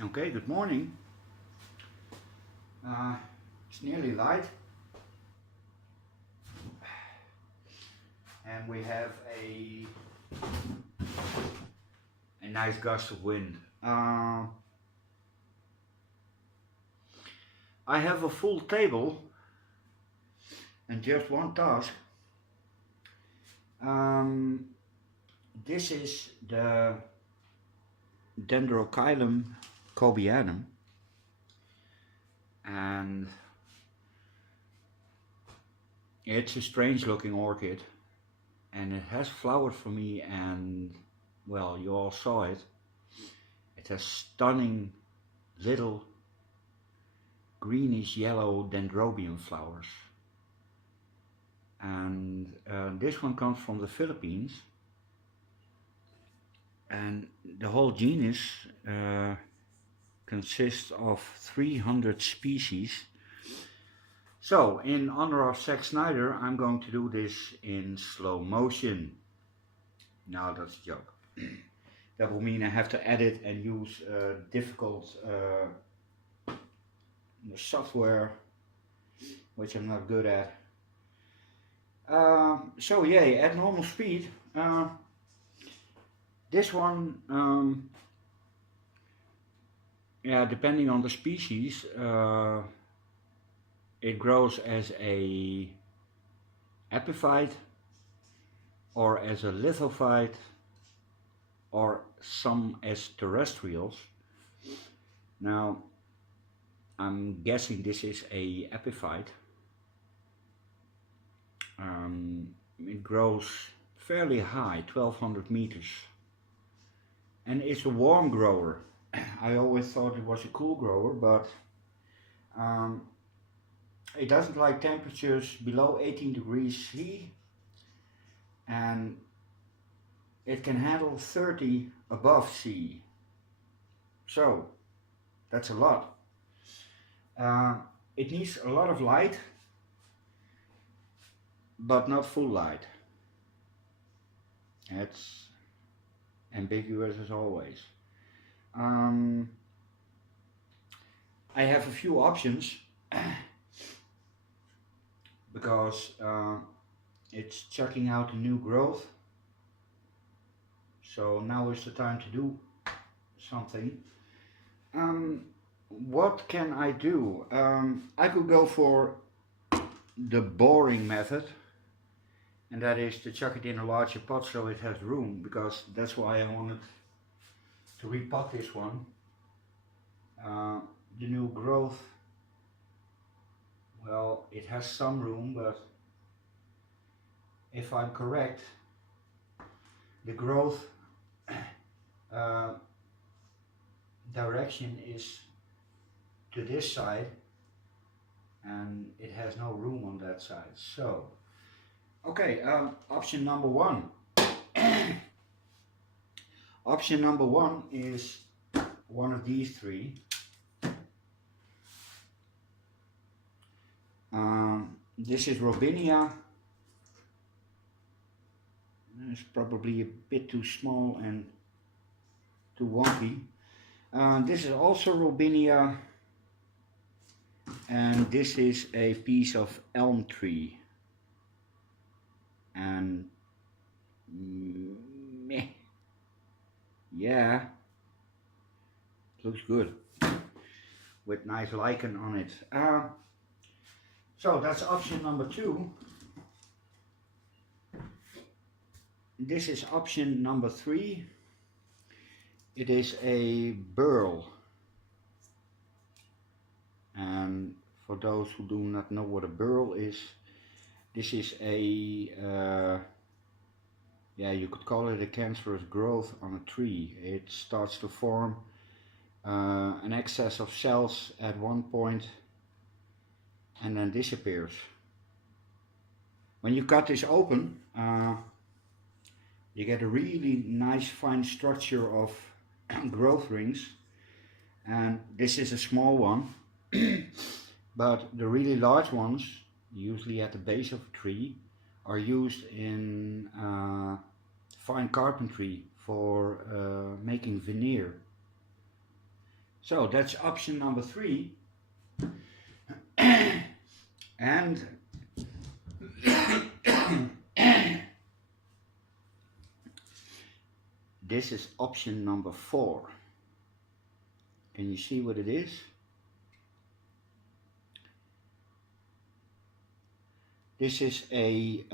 Okay, good morning. It's nearly light and we have a nice gust of wind. I have a full table and just one task. This is the Dendrochillum Cobbianum, and it's a strange looking orchid and it has flowered for me, and well, you all saw it. It has stunning little greenish yellow dendrobium flowers, and this one comes from the Philippines, and the whole genus consists of 300 species. So in honor of Zack Snyder, I'm going to do this in slow motion. Now that's a joke. That will mean I have to edit and use difficult software, which I'm not good at. So yay, at normal speed. This one, yeah, depending on the species, it grows as a epiphyte or as a lithophyte or some as terrestrials. Now I'm guessing this is a epiphyte. It grows fairly high, 1200 meters, and it's a warm grower. I always thought it was a cool grower, but it doesn't like temperatures below 18 degrees C, and it can handle 30 above C. So that's a lot. It needs a lot of light, but not full light. It's ambiguous as always. I have a few options because it's chucking out a new growth. So now is the time to do something. What can I do? I could go for the boring method, and that is to chuck it in a larger pot so it has room, because that's why I wanted to repot this one. The new growth, well, it has some room, but if I'm correct, the growth direction is to this side, and it has no room on that side. So okay, option number one. Option number one is one of these three. This is Robinia. It's probably a bit too small and too wonky. This is also Robinia, and this is a piece of elm tree. And meh. Yeah, looks good with nice lichen on it. So that's option number two. This is option number three. It is a burl, and for those who do not know what a burl is, this is a yeah, you could call it a cancerous growth on a tree. It starts to form an excess of cells at one point and then disappears. When you cut this open, you get a really nice fine structure of growth rings, and this is a small one, but the really large ones, usually at the base of a tree, are used in fine carpentry for making veneer. So that's option number 3. And this is option number 4. Can you see what it is? This is a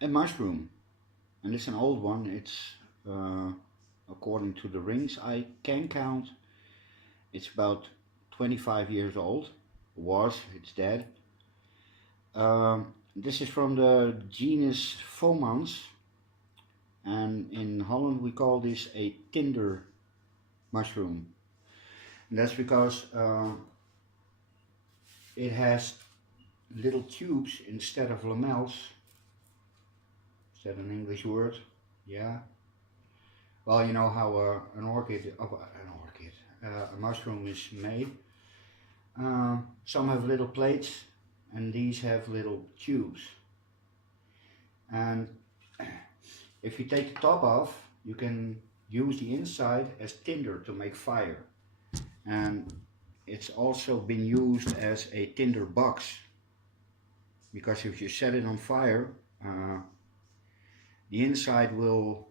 mushroom, and it's an old one. It's according to the rings I can count, it's about 25 years old. It's dead. This is from the genus Fomans, and in Holland we call this a tinder mushroom. And that's because it has little tubes instead of lamels. Is that an English word? Yeah. Well, you know how a mushroom is made. Some have little plates, and these have little tubes. And if you take the top off, you can use the inside as tinder to make fire. And it's also been used as a tinder box, because if you set it on fire, the inside will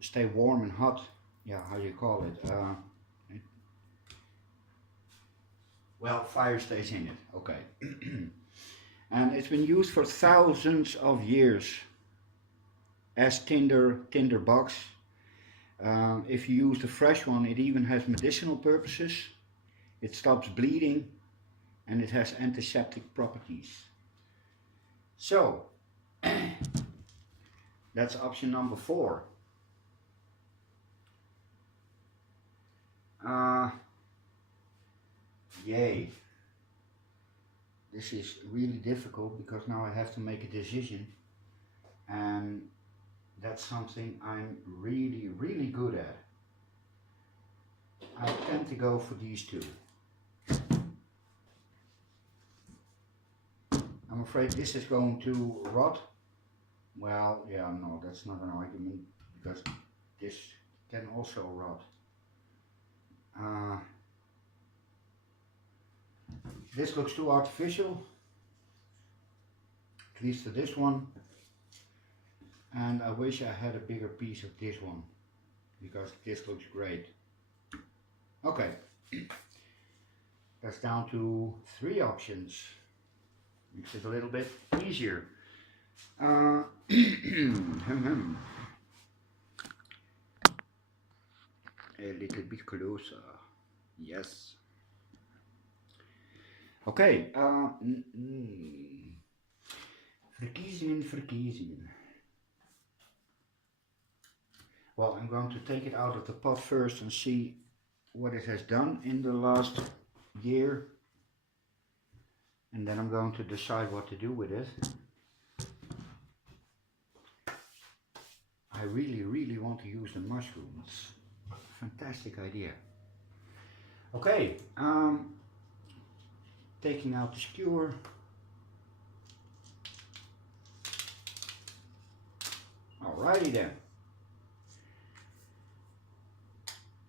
stay warm and hot. Yeah, how do you call it? Well, fire stays in it. Okay. And it's been used for thousands of years as tinder box. If you use the fresh one, it even has medicinal purposes. It stops bleeding, and it has antiseptic properties. So that's option number 4. Yay. This is really difficult because now I have to make a decision, and that's something I'm really good at. I tend to go for these two. I'm afraid this is going to rot. Well, yeah, no, that's not an argument, because this can also rot. This looks too artificial, at least for this one, and I wish I had a bigger piece of this one, because this looks great. Okay, that's down to 3 options, which is a little bit easier. A little bit closer, yes. Okay, verkiezingen. Well, I'm going to take it out of the pot first and see what it has done in the last year, and then I'm going to decide what to do with it. I really want to use the mushrooms. Fantastic idea. Okay, taking out the skewer. Alrighty then.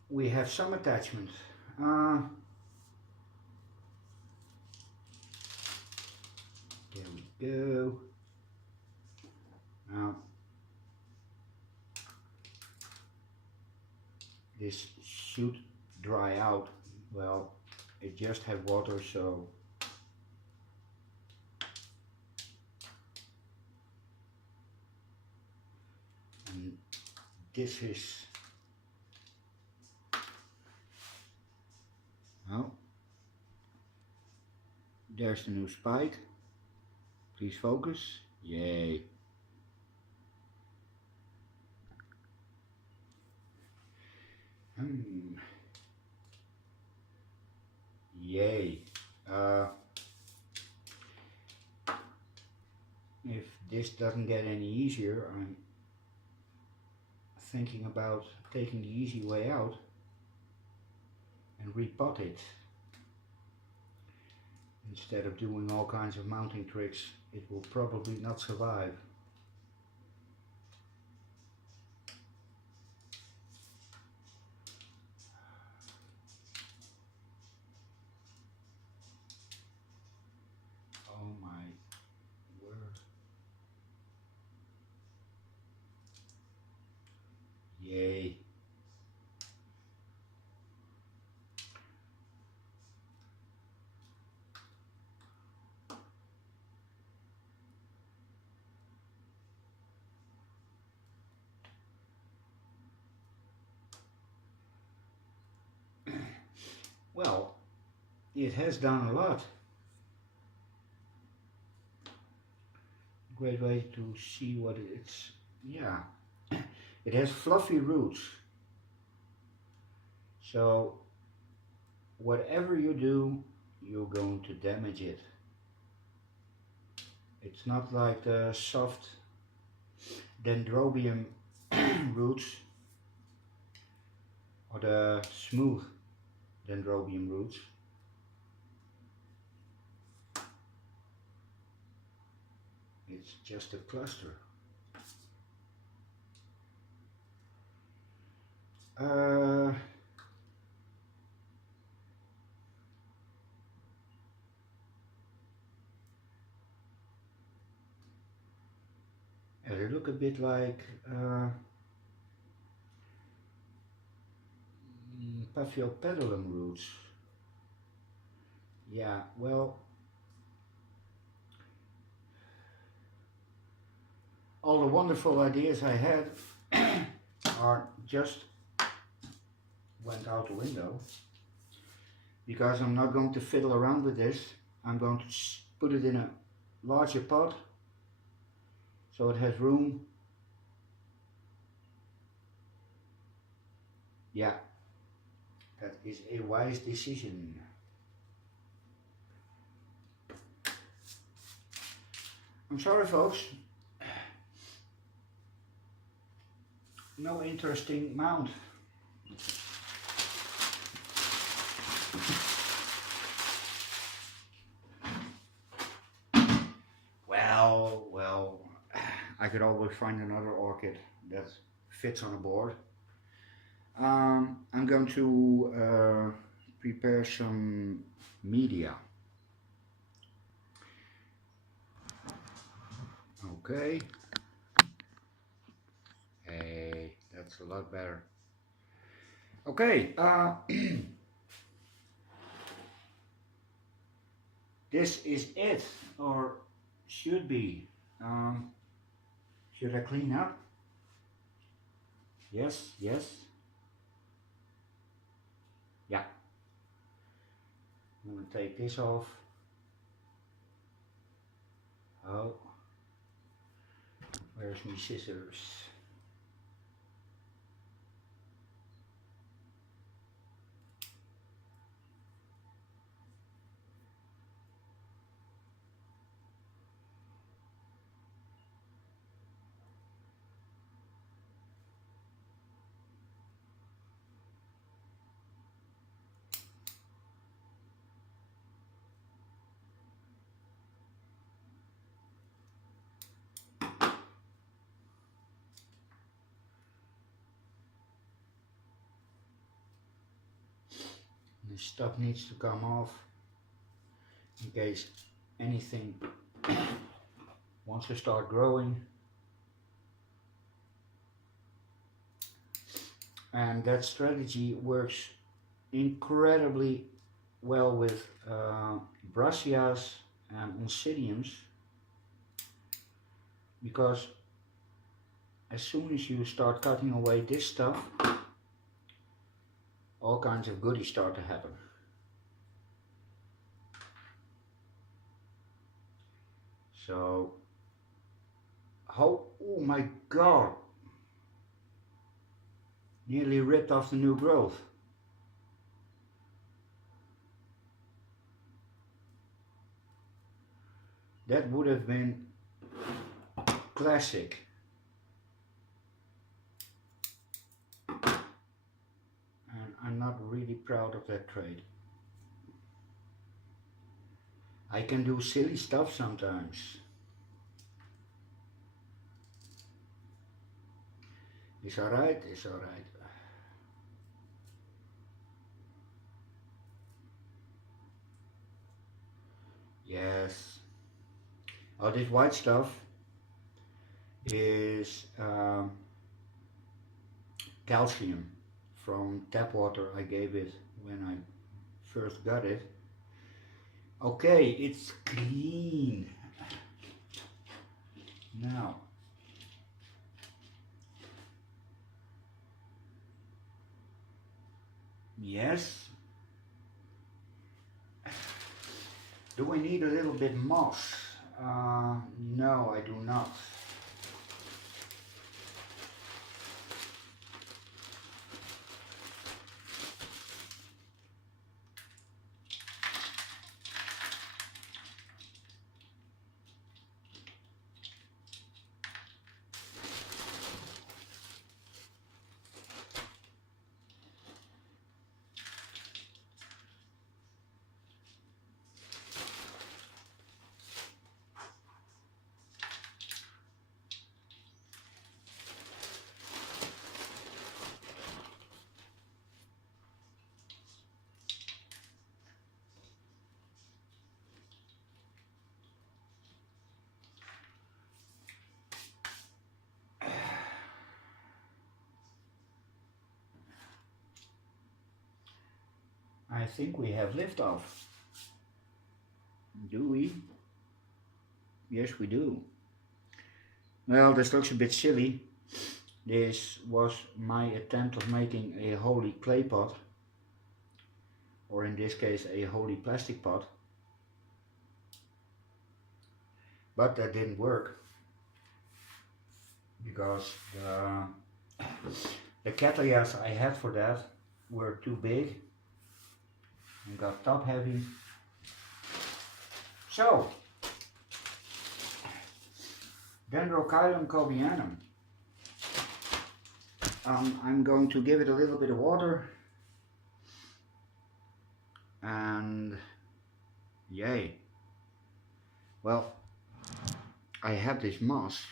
We have some attachment. There we go. Now, this should dry out. Well, it just had water, so and this is, well, there's the new spike. Please focus. Yay. Yay. If this doesn't get any easier, I'm thinking about taking the easy way out and repot it. Instead of doing all kinds of mounting tricks, it will probably not survive. Well, it has done a lot. Great way to see what it's, yeah. It has fluffy roots. So whatever you do, you're going to damage it. It's not like the soft Dendrobium roots or the smooth Dendrobium roots. It's just a cluster. They look a bit like Paphiopedilum roots. Yeah, well, all the wonderful ideas I had are just went out the window because I'm not going to fiddle around with this. I'm going to put it in a larger pot so it has room. Yeah, that is a wise decision. I'm sorry folks, no interesting mount. Well, I could always find another orchid that fits on a board. I'm going to prepare some media. Okay. Hey, that's a lot better. Okay. This is it, or should be. Should I clean up? Yes, yes. Yeah. I'm going to take this off. Oh, where's my scissors? The stuff needs to come off in case anything wants to start growing. And that strategy works incredibly well with brassias and oncidiums, because as soon as you start cutting away this stuff, all kinds of goodies start to happen. So, oh my god, nearly ripped off the new growth. That would have been classic. And I'm not really proud of that trade. I can do silly stuff sometimes. It's alright, it's alright. Yes. Oh, this white stuff is calcium from tap water I gave it when I first got it. Okay, it's clean. Now, yes, Do we need a little bit moss? No, I do not. I think we have liftoff. Do we? Yes, we do. Well, this looks a bit silly. This was my attempt of making a holy clay pot, or in this case a holy plastic pot, but that didn't work because the cattleyas I had for that were too big and got top heavy. So, Dendrochillum Cobbianum. I'm going to give it a little bit of water, and yay. Well, I have this moss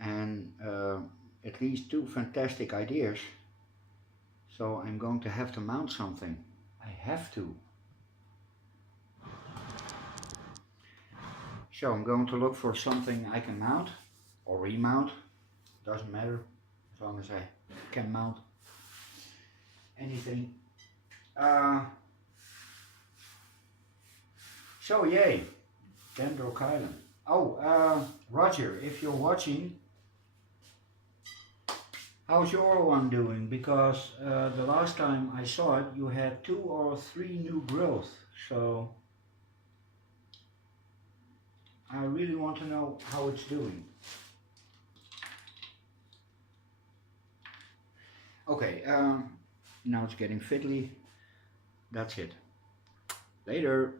and at least two fantastic ideas, so I'm going to have to mount something. I have to. So I'm going to look for something I can mount or remount, doesn't matter, as long as I can mount anything. So yay, Dendrochillum. Oh, Roger, if you're watching, how's your one doing? Because the last time I saw it, you had 2 or 3 new growth. So I really want to know how it's doing. Okay, now it's getting fiddly. That's it. Later.